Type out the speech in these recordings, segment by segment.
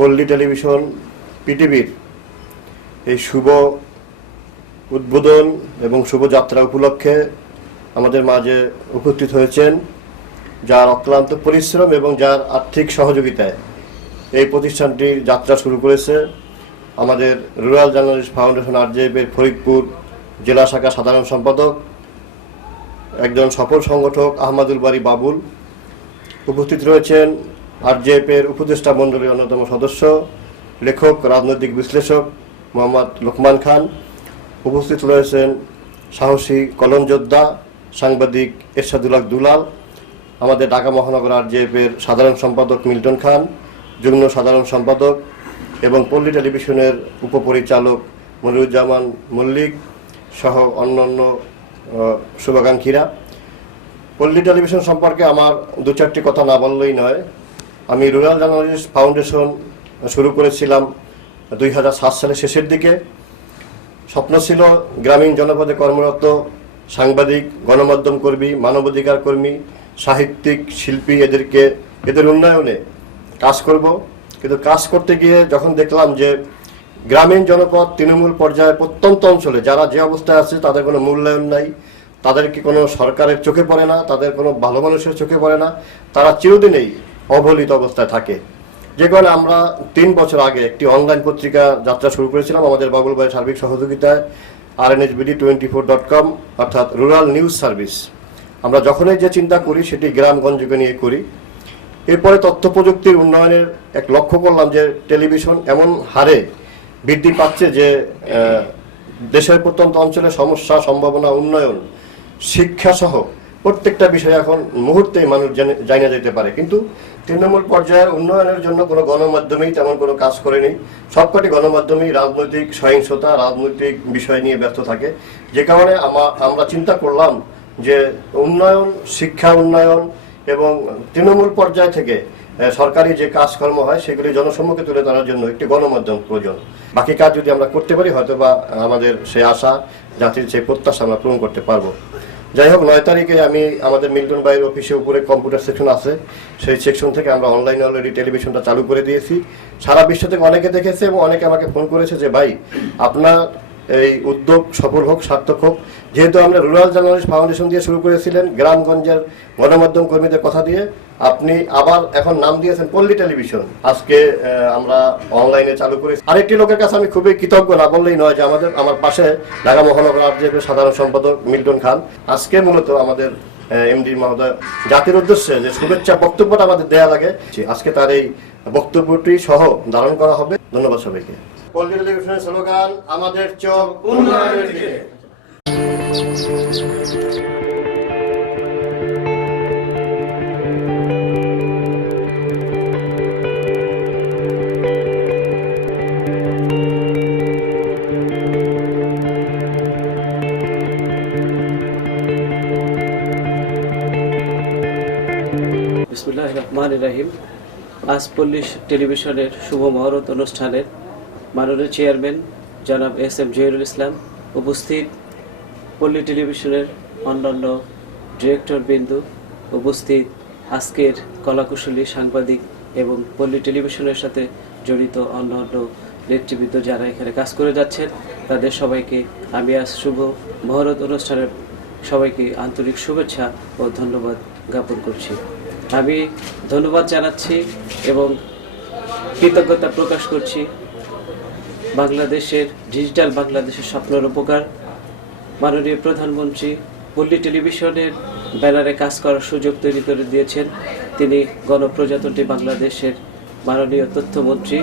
পল্লী টেলিভিশন পিটিভির এই শুভ উদ্বোধন এবং শুভযাত্রা উপলক্ষে আমাদের মাঝে উপস্থিত হয়েছেন যার অক্লান্ত পরিশ্রম এবং যার আর্থিক সহযোগিতায় এই প্রতিষ্ঠানটি যাত্রা শুরু করেছে। আমাদের রুরাল জার্নালিস্ট ফাউন্ডেশন আরজেএফের ফরিদপুর জেলা শাখা সাধারণ সম্পাদক, একজন সফল সংগঠক আহমদুল বাড়ি বাবুল উপস্থিত রয়েছেন। আরজেএফের উপদেষ্টা মণ্ডলীর অন্যতম সদস্য, লেখক, রাজনৈতিক বিশ্লেষক মোহাম্মদ লোকমান খান। উপস্থিত রয়েছেন সাহসী কলম যোদ্ধা সাংবাদিক এরশাদুল্লাহ দুলাল, আমাদের ঢাকা মহানগর আরজেএফের সাধারণ সম্পাদক মিল্টন খান, যুগ্ম সাধারণ সম্পাদক এবং পল্লী টেলিভিশনের উপপরিচালক মনিরুজ্জামান মল্লিক সহ অন্যান্য শুভাকাঙ্ক্ষীরা। পল্লী টেলিভিশন সম্পর্কে আমার দু চারটি কথা না বললেই নয়। আমি রুরাল জার্নালিস্ট ফাউন্ডেশন শুরু করেছিলাম দুই হাজার সাত সালের শেষের দিকে। স্বপ্ন ছিল গ্রামীণ জনপদে কর্মরত সাংবাদিক, গণমাধ্যম কর্মী, মানবাধিকার কর্মী, সাহিত্যিক, শিল্পী এদেরকে, এদের উন্নয়নে কাজ করব। কিন্তু কাজ করতে গিয়ে যখন দেখলাম যে গ্রামীণ জনপদ তৃণমূল পর্যায়ে প্রত্যন্ত অঞ্চলে যারা যে অবস্থায় আছে তাদের কোনো মূল্যায়ন নাই তাদেরকে কোনো সরকারের চোখে পড়ে না, তাদের কোনো ভালো মানুষের চোখে পড়ে না, তারা চিরদিনেই অবহেলিত অবস্থায় থাকে। যে কারণে আমরা তিন বছর আগে একটি অনলাইন পত্রিকা যাত্রা শুরু করেছিলাম, আমাদের বাবুল ভাইয়ের সার্বিক সহযোগিতায় R N BD twenty four dot com অর্থাৎ রুরাল নিউজ সার্ভিস আমরা যখনই যে চিন্তা করি, সেটি গ্রামগঞ্জকে নিয়ে করি। এরপরে তথ্য প্রযুক্তির উন্নয়নের এক লক্ষ্য করলাম যে, টেলিভিশন এমন হারে বৃদ্ধি পাচ্ছে যে দেশের প্রত্যন্ত অঞ্চলের সমস্যা, সম্ভাবনা, উন্নয়ন শিক্ষা সহ প্রত্যেকটা বিষয় এখন মুহূর্তেই মানুষ জেনে যেতে পারে। কিন্তু তৃণমূল পর্যায়ের উন্নয়নের জন্য কোনো গণমাধ্যমেই তেমন কোনো কাজ করেনি সবকটি গণমাধ্যমেই রাজনৈতিক সহিংসতা, রাজনৈতিক বিষয় নিয়ে ব্যস্ত থাকে। যে কারণে আমা- আমরা চিন্তা করলাম যে উন্নয়ন, শিক্ষা উন্নয়ন এবং তৃণমূল পর্যায় থেকে সরকারি যে কাজকর্ম হয়, সেগুলি জনসম্মুখে তুলে ধরার জন্য একটি গণমাধ্যম প্রয়োজন। বাকি কাজ যদি আমরা করতে পারি হয়তো বা আমাদের সেই আশা, জাতির সেই প্রত্যাশা আমরা পূরণ করতে পারব। যাই হোক নয় তারিখে আমি আমাদের মিল্টন বাইর অফিসে উপরে কম্পিউটার সেকশন আছে। সেই সেকশন থেকে আমরা অনলাইনে অলরেডি টেলিভিশনটা চালু করে দিয়েছি। সারা বিশ্ব থেকে অনেকে দেখেছে এবং অনেকে আমাকে ফোন করেছে যে, ভাই, আপনার এই উদ্যোগ সফল হোক, সার্থক হোক। যেহেতু আমরা রুরাল জার্নালিস্ট ফাউন্ডেশন দিয়ে শুরু করেছিলেন গ্রামগঞ্জের গণমাধ্যম কর্মীদের কথা দিয়ে, আপনি আবার এখন নাম দিয়েছেন পল্লী টেলিভিশন। আজকে আমরা অনলাইনে চালু করেছি। আরেকটি লোকের কাছে আমি খুবই কৃতজ্ঞ, না বললেই নয় যে আমাদের, আমার পাশে ঢাকা মহানগর আরজেপের সাধারণ সম্পাদক মিল্টন খান। আজকে মূলত আমাদের এমডি মহোদয় জাতির উদ্দেশ্যে যে শুভেচ্ছা বক্তব্যটা আমাদের দেয়া লাগে আজকে তার এই বক্তব্যটি সহ ধারণ করা হবে। ধন্যবাদ সবাইকে। আমাদের চোখ উন্নয়নের দিকে বিসমুল্লাহ আজ পল্লিশ টেলিভিশনের শুভ মহরত অনুষ্ঠানের মাননীয় চেয়ারম্যান জনাব এস এম জহিরুল ইসলাম উপস্থিত পল্লী টেলিভিশনের অন্যান্য ডিরেক্টর বিন্দু উপস্থিত আজকের কলাকুশলী সাংবাদিক এবং পল্লী টেলিভিশনের সাথে জড়িত অন্যান্য নেতৃবৃন্দ যারা এখানে কাজ করে যাচ্ছেন, তাদের সবাইকে আমি আজ শুভ মহরত অনুষ্ঠানের সবাইকে আন্তরিক শুভেচ্ছা ও ধন্যবাদ জ্ঞাপন করছি। আমি ধন্যবাদ জানাচ্ছি এবং কৃতজ্ঞতা প্রকাশ করছি। বাংলাদেশের, ডিজিটাল বাংলাদেশের স্বপ্নের উপকার। মাননীয় প্রধানমন্ত্রী পল্লী টেলিভিশনের ব্যানারে কাজ করার সুযোগ তৈরি করে দিয়েছেন। তিনি গণপ্রজাতন্ত্রী বাংলাদেশের মাননীয় তথ্যমন্ত্রী।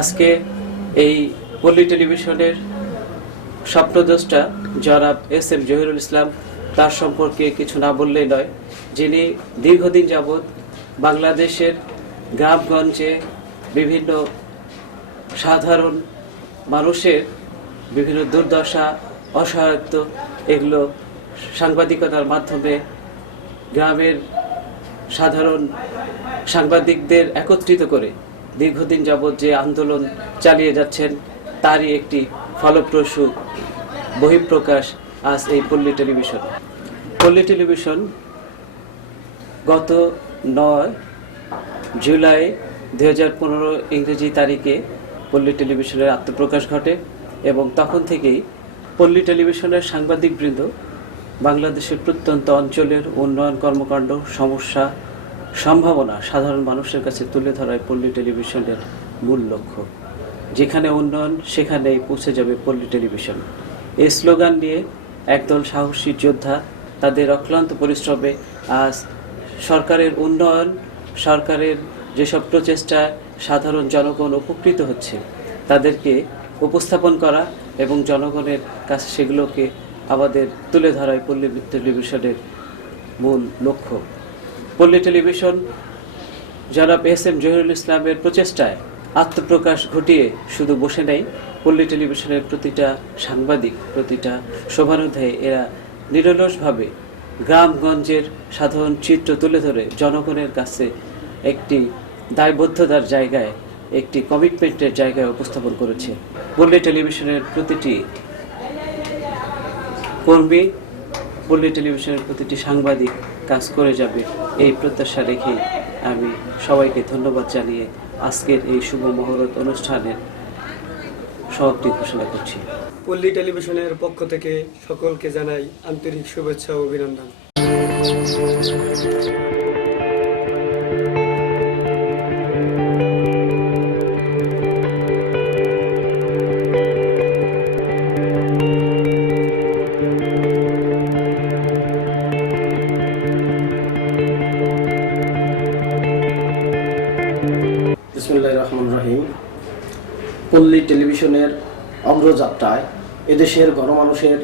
আজকে এই পল্লী টেলিভিশনের স্বপ্নদ্রষ্টা জনাব এস এম জহিরুল ইসলাম, তার সম্পর্কে কিছু না বললেই নয়, যিনি দীর্ঘদিন যাবৎ বাংলাদেশের গ্রামগঞ্জে বিভিন্ন সাধারণ মানুষের বিভিন্ন দুর্দশা, অসহায়ত্ব, এগুলো সাংবাদিকতার মাধ্যমে গ্রামের সাধারণ সাংবাদিকদের একত্রিত করে দীর্ঘদিন যাবৎ যে আন্দোলন চালিয়ে যাচ্ছেন, তারই একটি ফলপ্রসূ বহিঃপ্রকাশ আজ এই পল্লী টেলিভিশন। পল্লী টেলিভিশন গত নয় জুলাই দু হাজার পনেরো ইংরেজি তারিখে পল্লী টেলিভিশনের আত্মপ্রকাশ ঘটে এবং তখন থেকেই পল্লী টেলিভিশনের সাংবাদিকবৃন্দ বাংলাদেশের প্রত্যন্ত অঞ্চলের উন্নয়ন কর্মকাণ্ড, সমস্যা, সম্ভাবনা সাধারণ মানুষের কাছে তুলে ধরায় পল্লী টেলিভিশনের মূল লক্ষ্য। যেখানে উন্নয়ন, সেখানেই পৌঁছে যাবে পল্লী টেলিভিশন। এই স্লোগান নিয়ে একদল সাহসী যোদ্ধা তাদের অক্লান্ত পরিশ্রমে আজ সরকারের উন্নয়ন, সরকারের যেসব প্রচেষ্টায় সাধারণ জনগণ উপকৃত হচ্ছে। তাদেরকে উপস্থাপন করা এবং জনগণের কাছে সেগুলোকে আমাদের তুলে ধরাই পল্লী টেলিভিশনের মূল লক্ষ্য। পল্লী টেলিভিশন জনাব এস এম জহিরুল ইসলামের প্রচেষ্টায় আত্মপ্রকাশ ঘটিয়ে শুধু বসে নেই, পল্লী টেলিভিশনের প্রতিটা সাংবাদিক, প্রতিটা শোভানুধ্যায়ে, এরা নিরলসভাবে গ্রামগঞ্জের সাধারণ চিত্র তুলে ধরে জনগণের কাছে একটি দায়বদ্ধতার জায়গায়, একটি কমিটমেন্টের জায়গায় উপস্থাপন করেছে। পল্লী টেলিভিশনের প্রতিটি কর্মী পল্লী টেলিভিশনের প্রতিটি সাংবাদিক কাজ করে যাবে, এই প্রত্যাশা রেখে আমি সবাইকে ধন্যবাদ জানিয়ে আজকের এই শুভ মহরত অনুষ্ঠানের সমাপ্তি ঘোষণা করছি। পল্লী টেলিভিশনের পক্ষ থেকে সকলকে জানাই আন্তরিক শুভেচ্ছা ও অভিনন্দন। টেলিভিশনের অগ্রযাত্রায় এদেশের গণমানুষের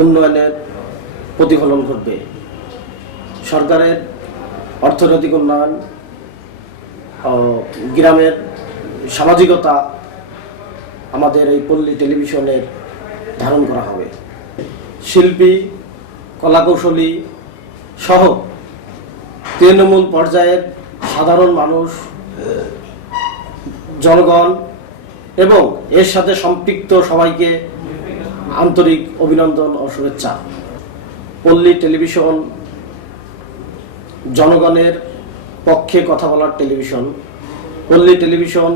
উন্নয়নের প্রতিফলন ঘটবে। সরকারের অর্থনৈতিক উন্নয়ন গ্রামের সামাজিকতা আমাদের এই পল্লী টেলিভিশনের ধারণ করা হবে। শিল্পী, কলাকৌশলী সহ তৃণমূল পর্যায়ের সাধারণ মানুষ, জনগণ এবং এর সাথে সম্পৃক্ত সবাইকে আন্তরিক অভিনন্দন ও শুভেচ্ছা। পল্লী টেলিভিশন জনগণের পক্ষে কথা বলার টেলিভিশন। পল্লী টেলিভিশন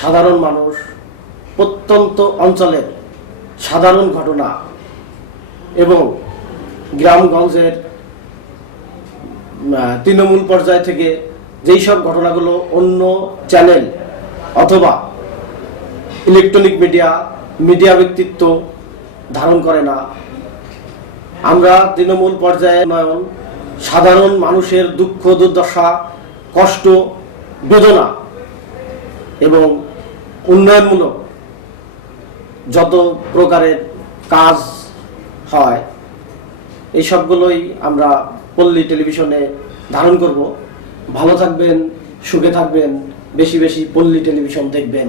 সাধারণ মানুষ, প্রত্যন্ত অঞ্চলের সাধারণ ঘটনা এবং গ্রামগঞ্জের তৃণমূল পর্যায় থেকে যেই সব ঘটনাগুলো অন্য চ্যানেল অথবা ইলেকট্রনিক মিডিয়া মিডিয়া ব্যক্তিত্ব ধারণ করে না। আমরা তৃণমূল পর্যায়ে উন্নয়ন, সাধারণ মানুষের দুঃখ, দুর্দশা, কষ্ট, বেদনা এবং উন্নয়নমূলক যত প্রকারের কাজ হয় এই সবগুলোই আমরা পল্লী টেলিভিশনে ধারণ করব। ভালো থাকবেন, সুখে থাকবেন, বেশি বেশি পল্লী টেলিভিশন দেখবেন।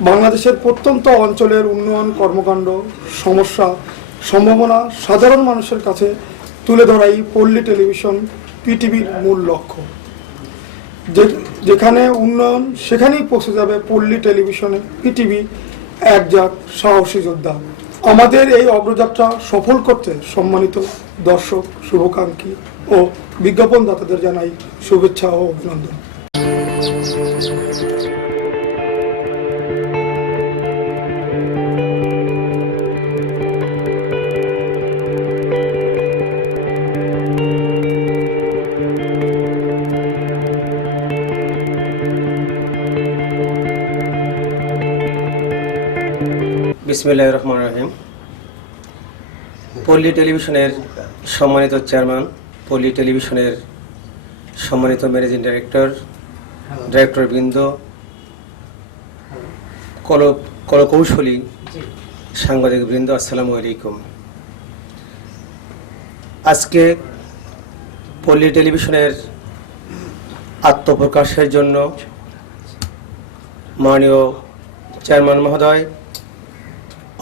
বাংলাদেশের প্রত্যন্ত অঞ্চলের উন্নয়ন কর্মকাণ্ড, সমস্যা, সম্ভাবনা সাধারণ মানুষের কাছে তুলে ধরাই পল্লী টেলিভিশন পিটিভির মূল লক্ষ্য। যেখানে উন্নয়ন, সেখানেই পৌঁছে যাবে পল্লী টেলিভিশনে পিটিভি একজাক সাহসী যোদ্ধা। আমাদের এই অগ্রযাত্রা সফল করতে সম্মানিত দর্শক, শুভকাঙ্ক্ষী ও বিজ্ঞাপনদাতাদের জানাই শুভেচ্ছা ও অভিনন্দন। বিসমিল্লাহ রহমান রহিম। পল্লী টেলিভিশনের সম্মানিত চেয়ারম্যান পল্লী টেলিভিশনের সম্মানিত ম্যানেজিং ডাইরেক্টর ডাইরেক্টর বৃন্দ কল কলকৌশলী সাংবাদিক বৃন্দ আসসালামু আলাইকুম। আজকে পল্লী টেলিভিশনের আত্মপ্রকাশের জন্য মাননীয় চেয়ারম্যান মহোদয়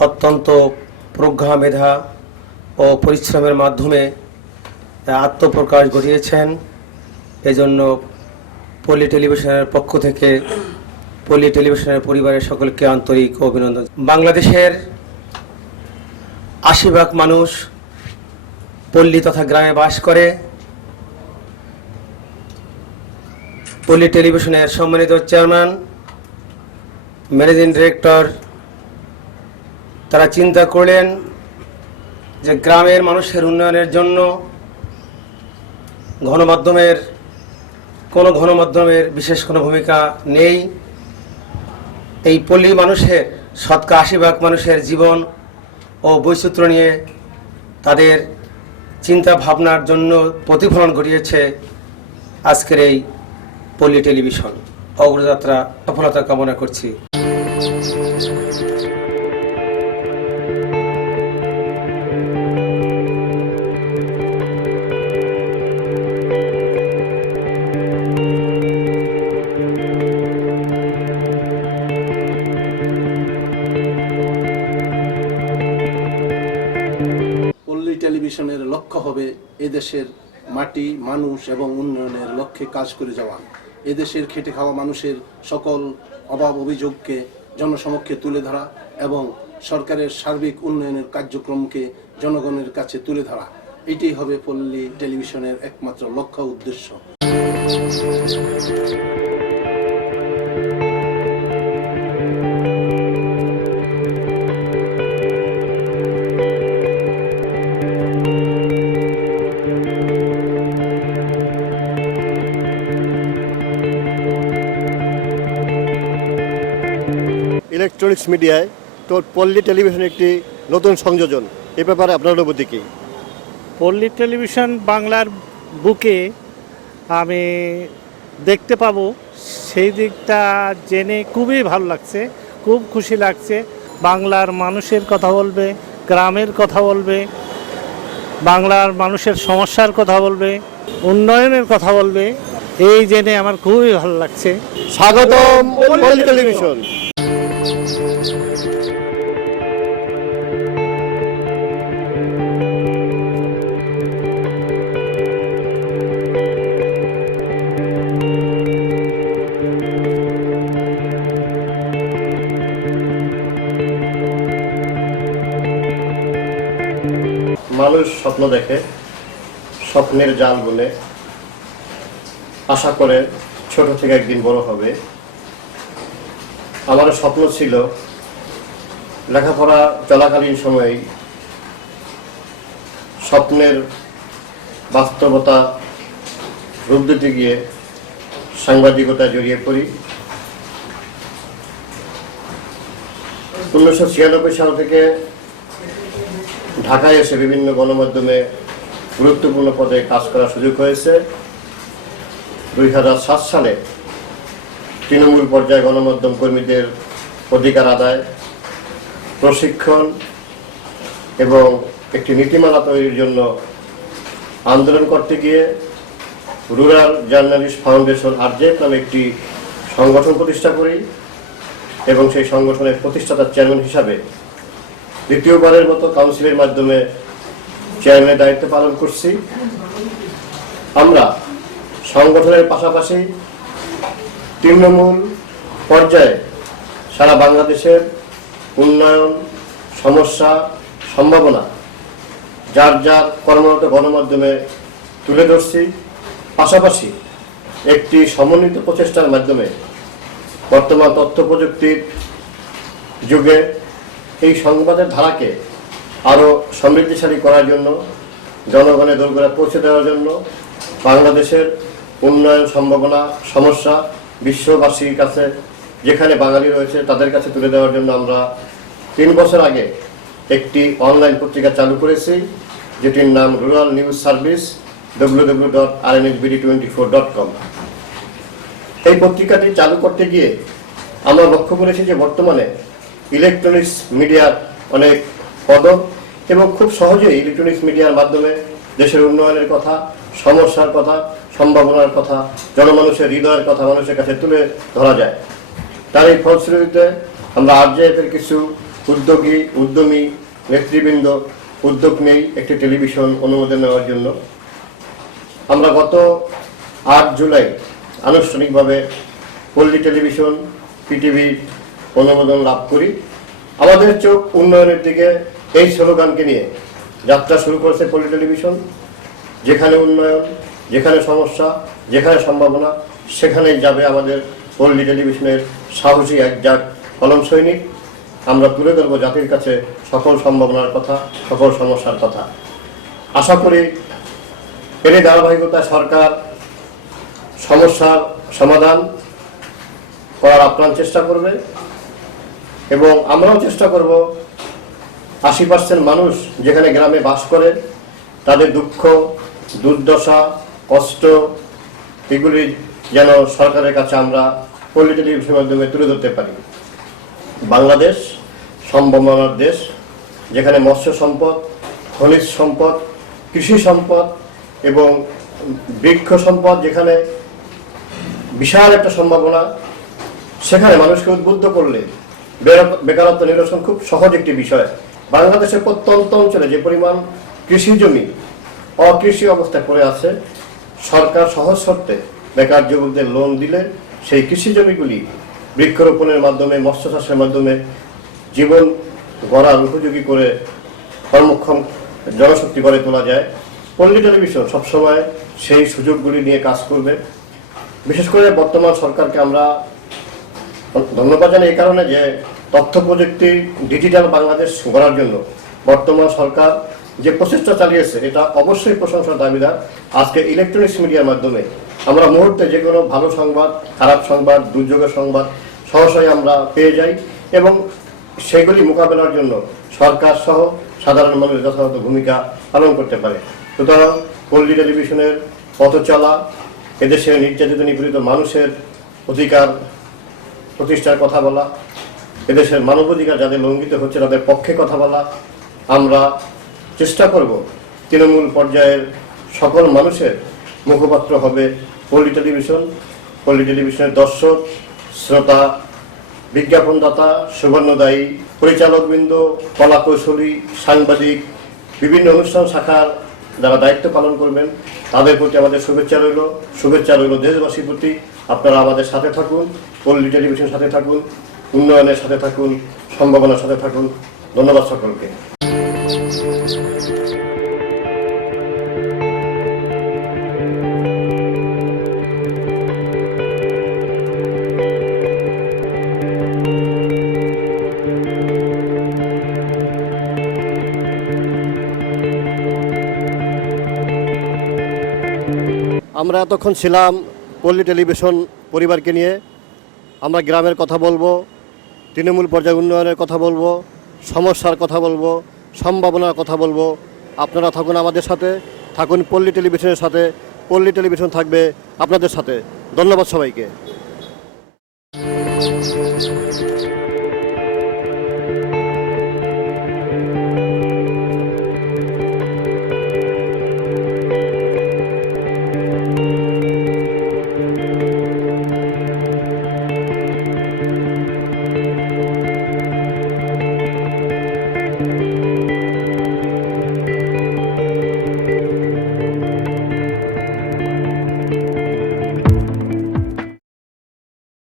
অত্যন্ত প্রজ্ঞা, মেধা ও পরিশ্রমের মাধ্যমে আত্মপ্রকাশ ঘটিয়েছেন। এজন্য পল্লী টেলিভিশনের পক্ষ থেকে, পল্লী টেলিভিশনের পরিবারের সকলকে আন্তরিক অভিনন্দন। বাংলাদেশের আশি ভাগ মানুষ পল্লী তথা গ্রামে বাস করে। পল্লী টেলিভিশনের সম্মানিত চেয়ারম্যান, ম্যানেজিং ডিরেক্টর তারা চিন্তা করলেন যে গ্রামের মানুষের উন্নয়নের জন্য গণমাধ্যমের, কোনো গণমাধ্যমের বিশেষ কোনো ভূমিকা নেই। এই পল্লী মানুষের, শতকা আশি ভাগ মানুষের জীবন ও বৈচিত্র্য নিয়ে তাদের চিন্তা ভাবনার জন্য প্রতিফলন ঘটিয়েছে আজকের এই পল্লী টেলিভিশন। অগ্রযাত্রা সফলতা কামনা করছি। এদেশের মাটি, মানুষ এবং উন্নয়নের লক্ষ্যে কাজ করে যাওয়া। এদেশের খেটে খাওয়া মানুষের সকল অভাব অভিযোগকে জনসমক্ষে তুলে ধরা এবং সরকারের সার্বিক উন্নয়নের কার্যক্রমকে জনগণের কাছে তুলে ধরা। এটি হবে পল্লী টেলিভিশনের একমাত্র লক্ষ্য উদ্দেশ্য। ইলেকট্রনিক্স মিডিয়ায় তো পল্লী টেলিভিশন একটি নতুন সংযোজন। এ ব্যাপারে আপনার অনুভূতি কী? পল্লী টেলিভিশন বাংলার বুকে আমি দেখতে পাবো। সেই দিকটা জেনে খুবই ভালো লাগছে খুব খুশি লাগছে। বাংলার মানুষের কথা বলবে গ্রামের কথা বলবে বাংলার মানুষের সমস্যার কথা বলবে উন্নয়নের কথা বলবে। এই জেনে আমার খুবই ভালো লাগছে। স্বাগতম পল্লী টেলিভিশন। স্বপ্ন দেখে, স্বপ্নের জাল বলে আশা করে ছোট থেকে একদিন বড় হবে। আমারও স্বপ্ন ছিল লেখাপড়া চলাকালীন সময়েই স্বপ্নের বাস্তবতা রূপ দিতে গিয়ে সাংবাদিকতায় জড়িয়ে পড়ি। উনিশশো ছিয়ানব্বই সাল থেকে ঢাকায় এসে বিভিন্ন গণমাধ্যমে গুরুত্বপূর্ণ পদে কাজ করার সুযোগ হয়েছে। দুই হাজার সাত সালে তৃণমূল পর্যায়ে গণমাধ্যম কর্মীদের অধিকার আদায়, প্রশিক্ষণ এবং একটি নীতিমালা তৈরির জন্য আন্দোলন করতে গিয়ে রুরাল জার্নালিস্ট ফাউন্ডেশন আরজেপ নামে একটি সংগঠন প্রতিষ্ঠা করি এবং সেই সংগঠনের প্রতিষ্ঠাতার চেয়ারম্যান হিসাবে দ্বিতীয়বারের মতো কাউন্সিলের মাধ্যমে চেয়ারম্যানের দায়িত্ব পালন করছি। আমরা সংগঠনের পাশাপাশি তৃণমূল পর্যায়ে সারা বাংলাদেশের উন্নয়ন, সমস্যা, সম্ভাবনা যার যার কর্মরত গণমাধ্যমে তুলে ধরছি। পাশাপাশি একটি সমন্বিত প্রচেষ্টার মাধ্যমে বর্তমান তথ্য প্রযুক্তির যুগে এই সংবাদের ধারাকে আরও সমৃদ্ধিশালী করার জন্য, জনগণের দোরগোড়া পৌঁছে দেওয়ার জন্য, বাংলাদেশের উন্নয়ন সম্ভাবনা, সমস্যা বিশ্ববাসীর কাছে যেখানে বাঙালি রয়েছে তাদের কাছে তুলে দেওয়ার জন্য আমরা তিন বছর আগে একটি অনলাইন পত্রিকা চালু করেছি, যেটির নাম rural news service W W dot R N BD twenty four dot com এই পত্রিকাটি চালু করতে গিয়ে আমরা লক্ষ্য করেছি যে বর্তমানে ইলেকট্রনিক্স মিডিয়ার অনেক পদক এবং খুব সহজেই ইলেকট্রনিক্স মিডিয়ার মাধ্যমে দেশের উন্নয়নের কথা, সমস্যার কথা, সম্ভাবনার কথা, জনমানুষের হৃদয়ের কথা মানুষের কাছে তুলে ধরা যায়। তার এই ফলশ্রুতিতে আমরা আরজেএফ এর কিছু উদ্যোগী, উদ্যমী নেতৃবৃন্দ উদ্যোগ নেই একটি টেলিভিশন অনুমোদন নেওয়ার জন্য। আমরা গত আট জুলাই আনুষ্ঠানিকভাবে পল্লী টেলিভিশন, পিটিভি অনুমোদন লাভ করি। আমাদের চোখ উন্নয়নের দিকে এই স্লোগানকে নিয়ে যাত্রা শুরু করেছে পলি টেলিভিশন। যেখানে উন্নয়ন, যেখানে সমস্যা, যেখানে সম্ভাবনা, সেখানেই যাবে আমাদের পল্লী টেলিভিশনের সাহসী এক জাক কলম সৈনিক। আমরা তুলে ধরবো জাতির কাছে সকল সম্ভাবনার কথা, সকল সমস্যার কথা। আশা করি এর ধারাবাহিকতায় সরকার সমস্যার সমাধান করার আপ্রাণ চেষ্টা করবে। এবং আমরাও চেষ্টা করব আশি পার্সেন্ট মানুষ যেখানে গ্রামে বাস করে, তাদের দুঃখ, দুর্দশা, কষ্ট, এগুলি যেন সরকারের কাছে আমরা পল্লী মাধ্যমে তুলে ধরতে পারি। বাংলাদেশ সম্ভাবনার দেশ, যেখানে মৎস্য সম্পদ, খনিজ সম্পদ, কৃষি সম্পদ এবং বৃক্ষ সম্পদ যেখানে বিশাল একটা সম্ভাবনা, সেখানে মানুষকে উদ্বুদ্ধ করলে বেকারত্ব নিরসন খুব সহজ একটি বিষয়। বাংলাদেশের প্রত্যন্ত অঞ্চলে যে পরিমাণ কৃষি জমি অকৃষি অবস্থায় পড়ে আছে, সরকার সহজ শর্তে বেকার যুবকদের লোন দিলে সেই কৃষি জমিগুলি বৃক্ষরোপণের মাধ্যমে, মৎস্য চাষের মাধ্যমে জীবন গড়ার উপযোগী করে কর্মক্ষম জনশক্তি গড়ে তোলা যায়। পল্লী টেলিভিশন সবসময় সেই সুযোগগুলি নিয়ে কাজ করবে। বিশেষ করে বর্তমান সরকারকে আমরা ধন্যবাদ জানাই এই কারণে যে তথ্য প্রযুক্তি ডিজিটাল বাংলাদেশ গড়ার জন্য বর্তমান সরকার যে প্রচেষ্টা চালিয়েছে, এটা অবশ্যই প্রশংসার দাবিদার। আজকে ইলেকট্রনিক্স মিডিয়ার মাধ্যমে আমরা মুহূর্তে যে কোনো ভালো সংবাদ, খারাপ সংবাদ, দুর্যোগের সংবাদ সহসাই আমরা পেয়ে যাই এবং সেগুলি মোকাবেলার জন্য সরকার সহ সাধারণ মানুষ যথাযথ ভূমিকা পালন করতে পারে। সুতরাং পল্লী টেলিভিশনের পথ চলা এদেশের নির্যাতিত নিপীড়িত মানুষের অধিকার প্রতিষ্ঠার কথা বলা, এদেশের মানবাধিকার যাদের লঙ্ঘিত হচ্ছে তাদের পক্ষে কথা বলা, আমরা চেষ্টা করব তৃণমূল পর্যায়ের সকল মানুষের মুখপাত্র হবে পল্লী টেলিভিশন, পল্লী টেলিভিশনের দর্শক, শ্রোতা, বিজ্ঞাপনদাতা, সুবর্ণদায়ী, পরিচালকবৃন্দ, কলাকৌশলী, সাংবাদিক, বিভিন্ন অনুষ্ঠান শাখার যারা দায়িত্ব পালন করবেন, তাদের প্রতি আমাদের শুভেচ্ছা রইল। শুভেচ্ছা রইল দেশবাসীর প্রতি। আপনারা আমাদের সাথে থাকুন, পল্লী টেলিভিশনের সাথে থাকুন, উন্নয়নের সাথে থাকুন, সম্ভাবনার সাথে থাকুন। ধন্যবাদ সকলকে। আমরা এতক্ষণ ছিলাম পল্লী টেলিভিশন পরিবারকে নিয়ে আমরা গ্রামের কথা বলব, তৃণমূল পর্যায়ে উন্নয়নের কথা বলব, সমস্যার কথা বলব, সম্ভাবনার কথা বলব। আপনারা থাকুন আমাদের সাথে, থাকুন পল্লী টেলিভিশনের সাথে, পল্লী টেলিভিশন থাকবে আপনাদের সাথে। ধন্যবাদ সবাইকে।